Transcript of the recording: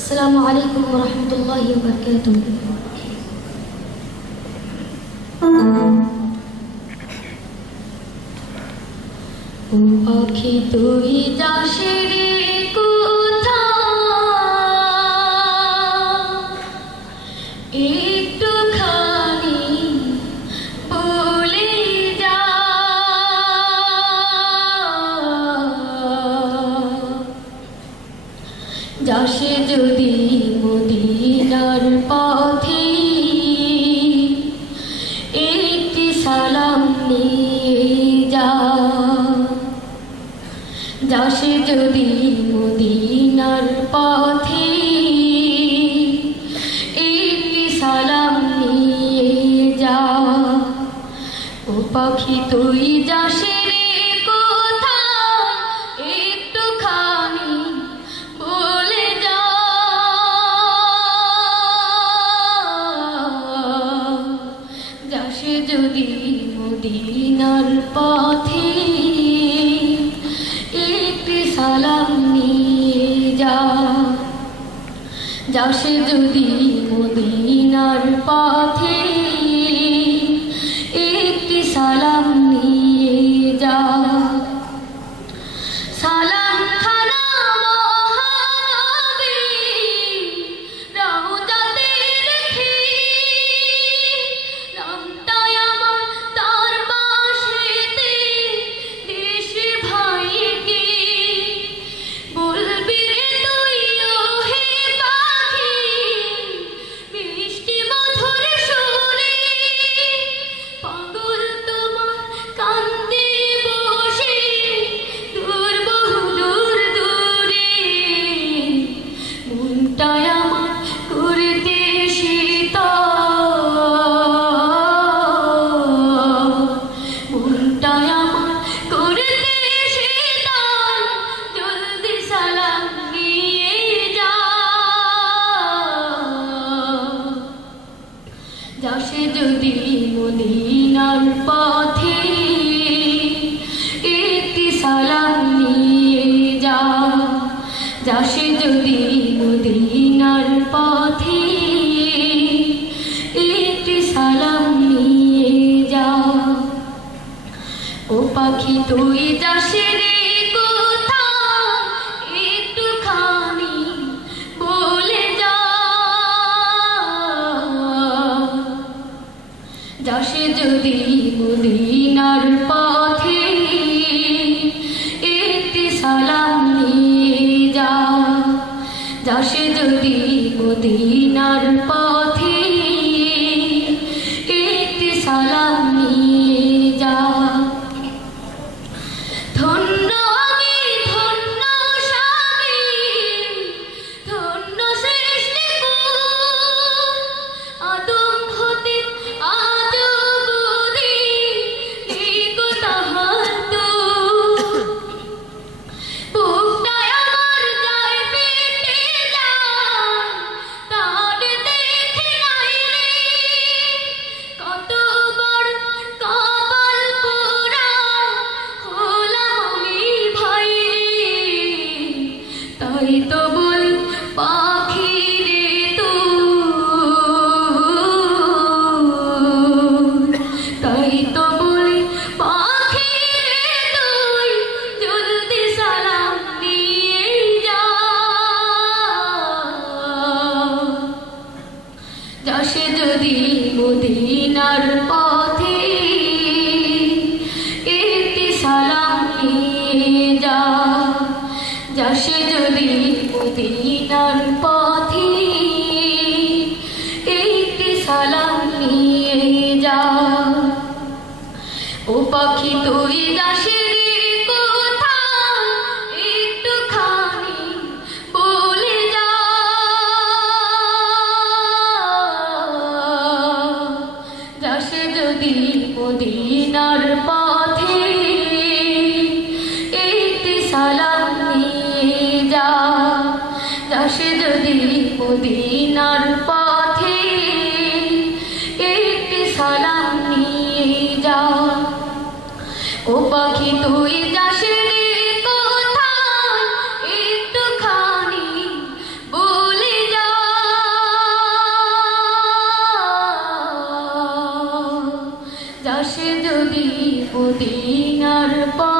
السلام عليكم ورحمة الله وبركاته. ও পাখি তুই যাস রে কোথায়, একটুখানি বলে যা। যাস যদি মদিনার পথে, একটি সালাম নিয়ে যা। যাস যদি মদিনার পথে, একটি সালাম নিয়ে যা। ও পাখি তুই যাস রে কোথায়, একটুখানি বলে যা। যাস যদি মদিনার পথে, একটি সালাম নিয়ে যা। যাস যদি মদিনার পথে, একটি সালাম নিয়ে যা। সালাম খানা মহানবী রওজাতে রেখে, নামটাই আমার তার পাশেতে, দেশ ভাইকে বলবি রে তুই ও হে পাখি, মিষ্টি মধুর সুরে। পাগল তোমার কান্দে বসে, দূর বহু দূর দূরে। মনটাই আমার করতে শীতল, মনটাই আমার করতে শীতল। জলদি সালাম নিয়ে যা। যাস যদি মদিনার পথে, একটি সালাম নিয়ে যা। যাস যদি মদিনার পথে, একটি সালাম নিয়ে যা। ও পাখি তুই যাস রে কোথায়, একটুখানি বলে যা। যাস যদি মদিনার পথে, একটি সালাম নিয়ে যা। যাস যদি মদিনার পথে, একটি সালাম নিয়ে যা। ধন্য আমি ধন্য স্বামী, ধন্য সৃষ্টিকুল, আদম হতে আজ অবধি দেখো তাহার দূত। বুকটাই আমার যায় পেটে যায়, তার দেখে নাই রে। কত বড় কপাল পোড়া হলাম আমি ভাই রে। তাই তো বলি পাখি রে তুই, তাই তো বলি পাখি রে তুই, জলদি সালাম নিয়ে যা। যাস যদি মদিনার পথে, একটি সালাম নিয়ে যা। যাস যদি মদিনার পথে, একটি সালাম নিয়ে যা। ও পাখি তুই যাস রে কোথায়, একটুখানি বলে যা। যাস যদি মদিনার পথে, একটি সালাম নিয়ে যা। যাস যদি মদিনার পথে, একটি সালাম নিয়ে যা। ও পাখি তুই যাস রে কোথায়, একটুখানি বলে মদিনার পথ